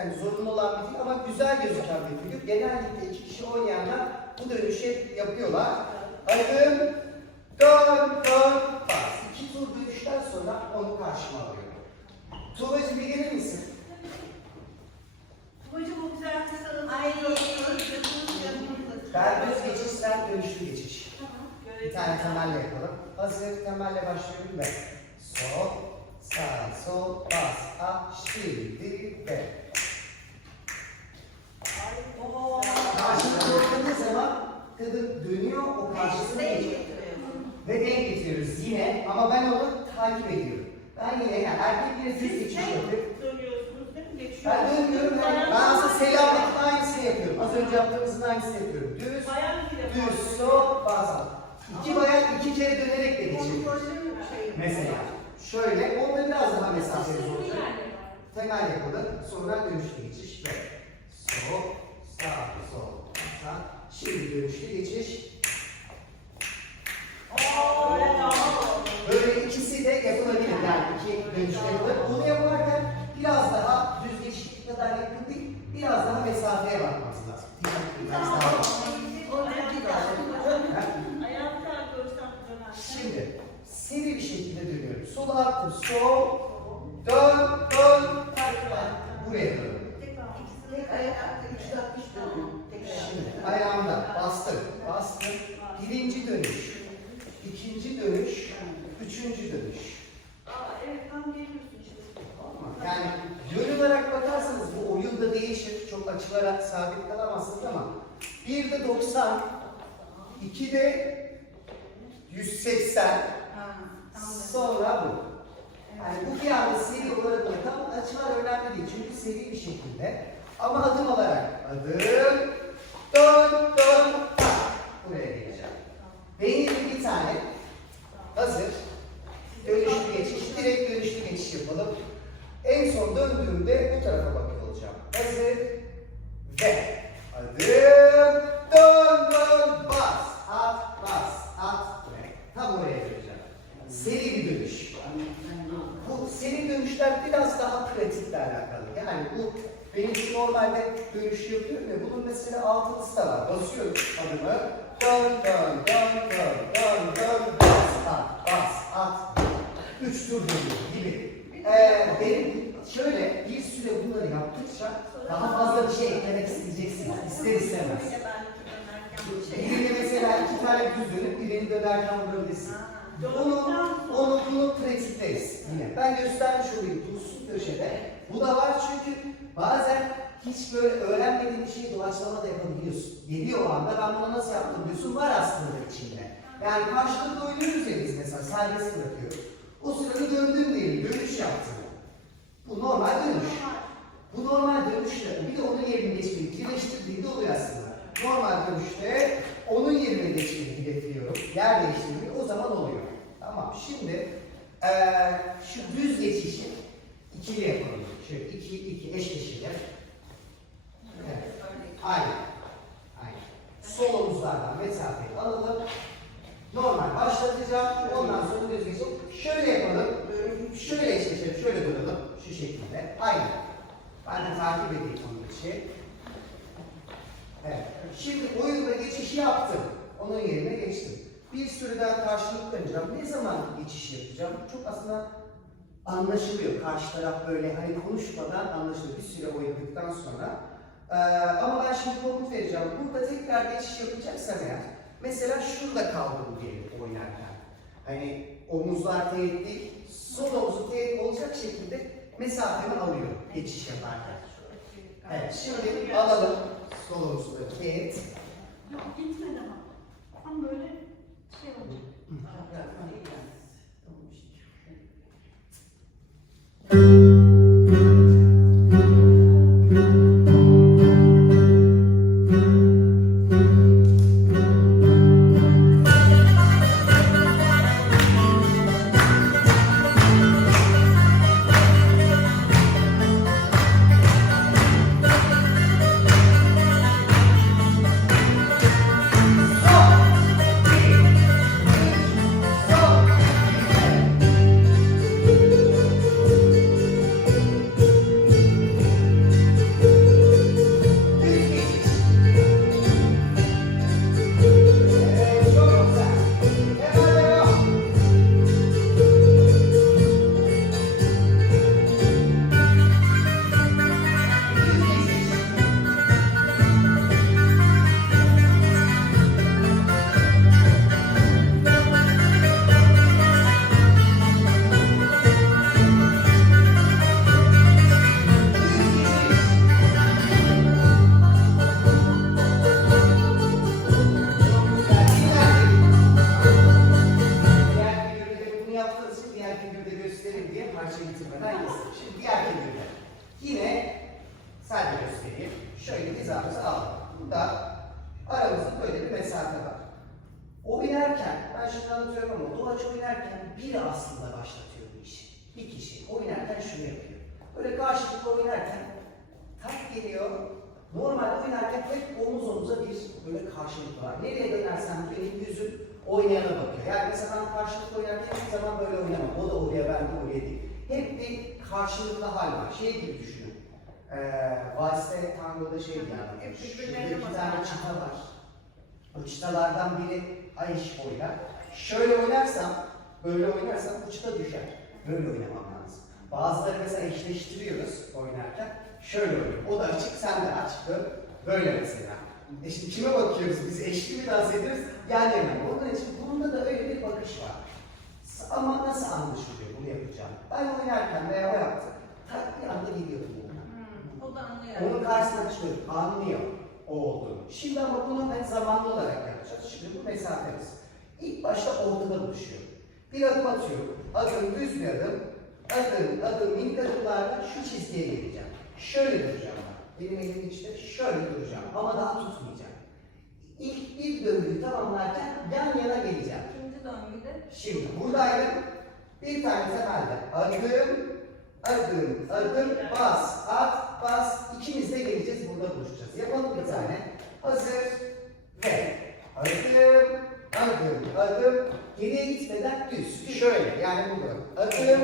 Yani zorunlu olan bir figür ama güzel gözüken bir figür. Genellikle iki kişi oynayanlar bu dönüşü yapıyorlar. Adım, dön, dön, bas. İki tur dönüşten sonra onu karşıma alıyorum. Tuğbacığım bir gelir misin? Hocam o güzel kısalım. Ay, Ben düz geçiş, sen dönüşlü geçiş. Tamam. Bir tane temelle yapalım. Hazır, temelle başlıyorum ve sol, sağ, sol, bas, at, şimdi ve. Oo. Karşılıklı oynadığı zaman kadın dönüyor, o karşısına geçiyor. Ve denk getiriyoruz yine ama ben onu takip ediyorum. Ben yine yani erkek Siz geçiş şey yapıyor. dönüyorsunuz değil mi? Geçiyor. Ben dönmüyorum. Ben, ben aslında selamlıkın aynısını yapıyorum. Az önce yaptığımızın aynısını yapıyorum. Düz, Bayan düz, sol, bazen. İki bayan iki kere dönerek de geçiyor. Mesela şöyle, onda biraz daha mesafeli olacak. Temel yapalım, sonra dönüşlü geçiş ve sol, sağ, sol, sağ. Şimdi dönüşlü geçiş. Böyle ikisi de yapılabilir yani iki dönüşlü yapılır. Bunu yaparken biraz daha düz geçiş kadar yakın değil, biraz daha mesafeye bakmamız lazım. Şimdi seri bir şekilde dönüyorum. Sola attım, sol, dön, dön. Buraya dön. Şimdi ayağımda bastım, bastım. Birinci dönüş, ikinci dönüş, üçüncü dönüş. Aa, evet tam geliyorsun mı? Yani yön olarak bakarsanız bu oyunda değişir. Çok açılara sabit kalamazsınız ama bir de 90, iki de 180, sonra bu. Yani bu bir anda seri olarak oluyor. Tam açılar önemli değil çünkü seri bir şekilde. Ama adım olarak adım, dön, dön, tak. Buraya geleceğim. Benim bir tane hazır. Dönüşlü geçiş, direkt dönüşlü geçiş yapalım. En son döndüğümde bu tarafa bakıyor olacağım. Hazır ve adım, dön, dön, bas, at, bas, at ve tam oraya geleceğim. Seri bir dönüş. Bu seri dönüşler biraz daha pratikle alakalı. Yani bu benim için normalde dönüş yapıyorum ya bunun mesela altılısı da var. Basıyorum adımı. Dön dön dön dön dön dön bas at bas at. Üç tur dönüyor gibi. Ee, benim şöyle bir süre bunları yaptıkça daha fazla bir şey eklemek isteyeceksiniz. İster istemez. Birini mesela iki tane düz dönüp birini dönerken vurabilirsin. Onu, onu, bunu pratikleriz yine. Ben göstermiş olayım dursun köşede. Bu da var çünkü bazen hiç böyle öğrenmediğin bir şeyi doğaçlama da yapabiliyorsun. Geliyor o anda ben bunu nasıl yaptım diyorsun var aslında içinde. Yani karşılıklı oynuyoruz ya biz mesela serbest bırakıyoruz. O sırada döndüm diyelim, dönüş yaptım. Bu normal dönüş. Bu normal dönüşte bir de onun yerine geçmeyi birleştirdiğinde oluyor aslında. Normal dönüşte onun yerine geçmeyi hedefliyorum. Yer değiştirmeyi o zaman oluyor. Tamam şimdi eee şu düz geçişi ikili yapalım. Şöyle iki, iki eş kişiyle. Evet. Aynen. Aynen. Sol omuzlardan mesafeyi alalım. Normal başlatacağım. Ondan sonra düz geçelim. Şöyle yapalım. Şöyle eşleşelim. Şöyle duralım. Şu şekilde. Aynen. Ben de takip edeyim onun için. Evet. Şimdi oyunda geçişi yaptım. Onun yerine geçtim. Bir süre daha karşılıklı döneceğim. Ne zaman geçiş yapacağım? Çok aslında anlaşılıyor. Karşı taraf böyle hani konuşmadan anlaşılıyor. Bir süre oynadıktan sonra. Ee, ama ben şimdi komut vereceğim. Burada tekrar geçiş yapacaksam eğer, mesela şurada kaldım diyelim oynarken. Hani omuzlar teğet değil, sol omuzu teğet olacak şekilde mesafemi alıyorum geçiş yaparken. Evet, şimdi alalım sol omuzu da teğet. Yok, gitmedi ama. Tam böyle şey olacak. Thank you. Şimdi anlatıyorum ama doğaç oynarken biri aslında başlatıyor bu işi. Bir kişi oynarken şunu yapıyor. Böyle karşılıklı oynarken tak geliyor. Normal oynarken hep omuz omuza bir böyle karşılık var. Nereye dönersen benim yüzüm oynayana bakıyor. Yani mesela ben karşılıklı oynarken hiçbir zaman böyle oynamam. O da oraya, ben de oraya değil. Hep bir karşılıklı hal var. Şey gibi düşünün. Ee, valste, tangoda şey yani. Hep birbirlerine iki tane çıta var. O çıtalardan biri ay oynar. Şöyle oynarsam, böyle oynarsam bu çıta düşer. Böyle oynamam lazım. Bazıları mesela eşleştiriyoruz oynarken. Şöyle oynuyor. O da açık, sen de aç. Böyle mesela. E şimdi kime bakıyoruz? Biz eşli mi dans ediyoruz? Yan yana. Onun için bunda da öyle bir bakış var. Ama nasıl anlaşılıyor bunu yapacağım? Ben oynarken veya o yaptı. Tak bir anda buna. Hmm, O da anlıyor. Onun karşısına çıkıyor, anlıyor o olduğunu. Şimdi ama bunu hani zamanlı olarak yapacağız. Şimdi bu mesafemiz. İlk başta ortada buluşuyor. Bir adım atıyorum, adım düz bir adım, adım, adım, minik adımlarla şu çizgiye geleceğim. Şöyle duracağım ben. Benim elimin içinde şöyle duracağım ama daha tutmayacağım. İlk bir döngüyü tamamlarken yan yana geleceğim. İkinci döngüde Şimdi buradaydım. Bir tane temelde adım, adım, adım, bas, at, bas. İkimiz de geleceğiz burada buluşacağız. Yapalım bir tane. Hazır adım, adım. Geriye gitmeden düz. Şöyle yani burada. Adım,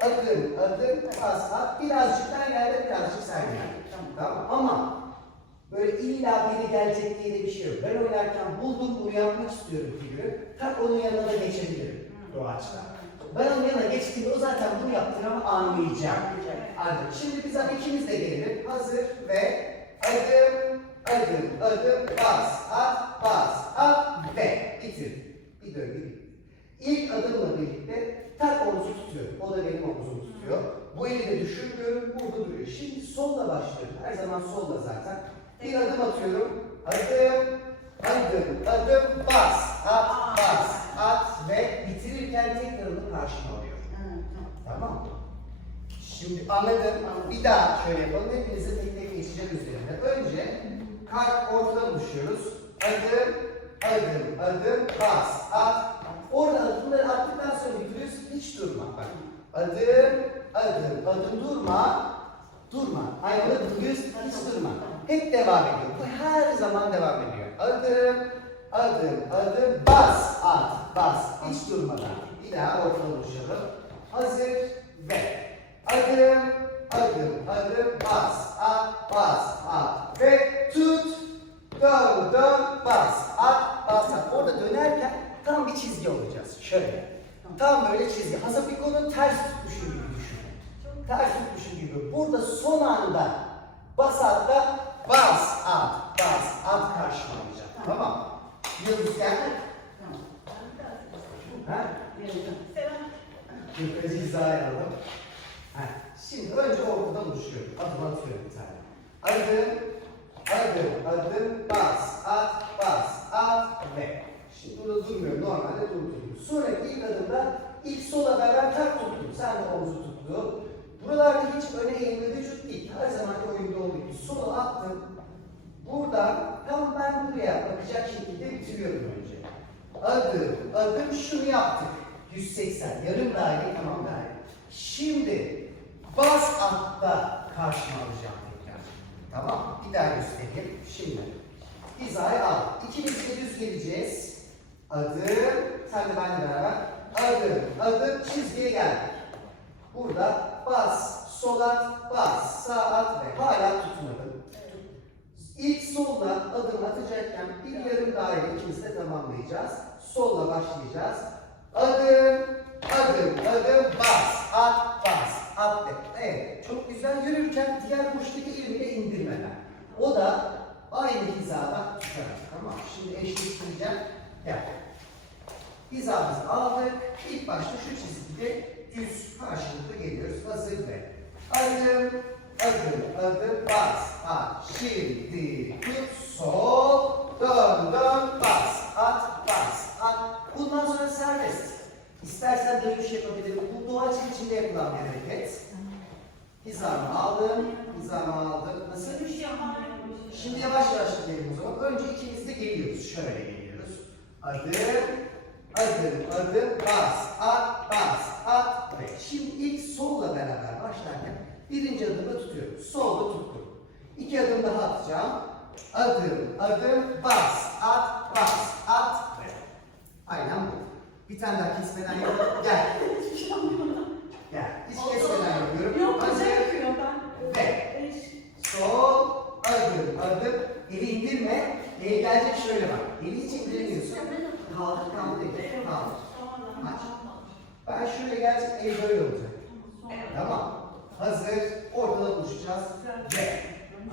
adım, adım, bas, at. Birazcık ben yerde birazcık sen yerde. Tamam ama Böyle illa biri gelecek diye de bir şey yok. Ben oynarken buldum bunu yapmak istiyorum figürü. Tak onun yanına da geçebilirim doğaçla. Ben onun yanına geçtiğimde o zaten bunu yaptığını anlayacak. Anladım. Şimdi biz hani ikimiz de gelelim. Hazır ve adım, adım, adım, bas, at, bas, at ve bitir. Bir döngü bitti. İlk adımla birlikte tak omuzu tutuyorum. O da benim omuzumu tutuyor. Bu eli de düşürmüyorum. Burada duruyor. Şimdi solla başlıyorum. Her zaman solla zaten. Bir adım atıyorum. Adım, adım, adım, bas, at, bas, at ve bitirirken tekrar onu karşıma alıyorum. Tamam mı? Şimdi anladım. Bir daha şöyle yapalım. Hepinize tek tek geçeceğim üzerinde. Önce kalp ortada buluşuyoruz. Adım, adım, adım, bas, at. Orada adımları attıktan sonra bitiriyoruz. Hiç durma. Bak. Adım, adım, adım durma. Durma. Ayağını duruyoruz. Hiç durma. Hep devam ediyor. Bu her zaman devam ediyor. Adım, adım, adım, bas, at, bas. Hiç durmadan. Bir daha ortada buluşalım. Hazır ve adım, adım, adım, bas, at, bas, at ve tut, dön, dön, bas, at, bas, at. Orada dönerken tam bir çizgi olacağız. Şöyle. Tam böyle çizgi. Hasapiko'nun ters tutmuşu gibi düşünün. Ters tutmuşu gibi. Burada son anda bas at da bas at, bas at karşıma alacağım. Tamam. Yıldız gel. Ha? Yukarı hizaya alalım. Ha. Şimdi önce ortada buluşuyorum. Adım atıyorum bir tane. Adım, adım, adım, bas, at, bas, at ve. Şimdi burada durmuyorum. Normalde durdurdum. Sonraki ilk adımda ilk sola beraber tak tuttum. Sen de omuzu tuttun. Buralarda hiç öne eğilme vücut değil. Her zamanki oyunda olduğu gibi. Sola attım. Buradan tam ben buraya bakacak şekilde bitiriyorum önce. Adım, adım şunu yaptık. 180, yarım daire, tamam daire. Şimdi bas atta karşıma alacağım tekrar. Tamam, bir daha göstereyim. Şimdi hizayı al. Geleceğiz. Adım, sen de benimle beraber. Adım, adım, çizgiye geldik. Burada bas, sol at, bas, sağ at ve hala tutmadım. İlk solla adım atacakken bir yarım daire ikimiz de tamamlayacağız. Solla başlayacağız. Adım, adım, adım, bas, at, bas, at. Evet, çok güzel yürürken diğer boştaki ilmeği indirmeden. O da aynı hizada tutarak. Tamam, şimdi eşleştireceğim. Gel. Hizamızı aldık. İlk başta şu çizgide düz karşılıklı geliyoruz. Hazır ve adım, adım, adım, bas, at. Şimdi tut, sol, dön, dön, bas, at, bas, at. Bundan sonra serbest. İstersen dönüş yapabilirim. Bu doğaçın içinde yapılan bir hareket. Hizamı aldım. Hizamı aldım. Şimdi yavaş yavaş gidelim o zaman. Önce ikimiz de geliyoruz. Şöyle geliyoruz. Adım, adım, adım, bas, at, bas, at ve şimdi ilk solla beraber başlarken birinci adımda tutuyorum. Solda tuttum. İki adım daha atacağım. Adım, adım, bas, at, bas, at ve aynen bu. Bir tane daha kesmeden yapalım. Gel. Hiç kesmeden yapıyorum. Yok Hazır. güzel yapıyor ben. Ve Beş. Sol, adım, adım. Eli indirme. Eli gelecek şöyle bak. Eli hiç indirmiyorsun. Kaldır, kaldır. eli. Kaldır. Aç. Ben el böyle olacak. Tamam. Hazır. Ortada buluşacağız. Ve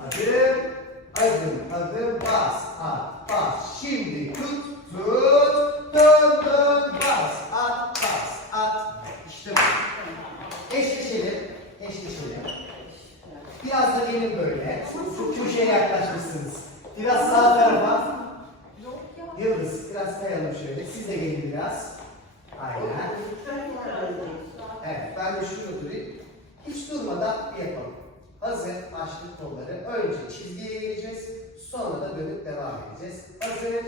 adım, adım, adım, bas, at, bas. Şimdi tut, tut, dön, dön, bas, at, bas, at. İşte bu. Eşleşelim, eşleşelim. Biraz da gelin böyle. Şu köşeye yaklaşmışsınız. Biraz sağ tarafa. Yıldız, biraz kayalım şöyle. Siz de gelin biraz. Aynen. Evet, ben de şurada durayım. Hiç durmadan bir yapalım. Hazır, açtık kolları. Önce çizgiye geleceğiz. Sonra da dönüp devam edeceğiz. Hazır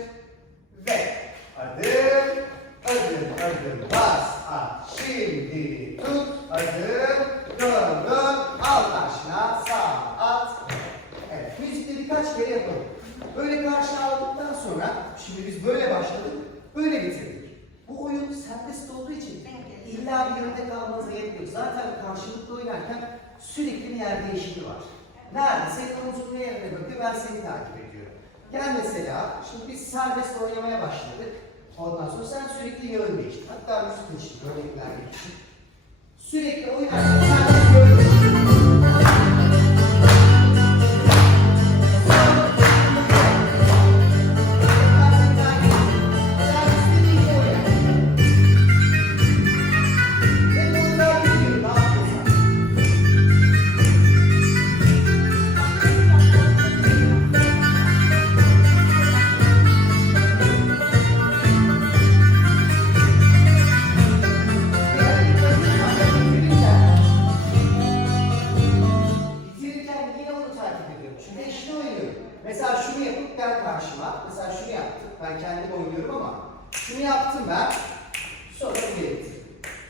ve adım, adım, adım, bas, at. Şimdi tut, adım, dön, dön, al başla, sağ, at. Evet, müzikte birkaç kere yapalım. Böyle karşına aldıktan sonra, şimdi biz böyle başladık, böyle bitirdik. Bu oyun serbest olduğu için illa bir yerde kalmanıza yok. Zaten karşılıklı oynarken sürekli bir yer değişimi var. Nerede? Senin omzun ne yerine bakıyor, ben seni takip ediyorum. Gel mesela, şimdi biz serbest oynamaya başladık. Ondan sonra sen sürekli yön değiştir. Hatta müzik değiştir, örnekler değiştir. Sürekli oynarken serbest yön değiştir.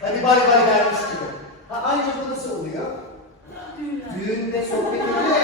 Hadi bay bay dermiş gibi. Ha, ancak bu nasıl oluyor? Düğünde sohbet ediyor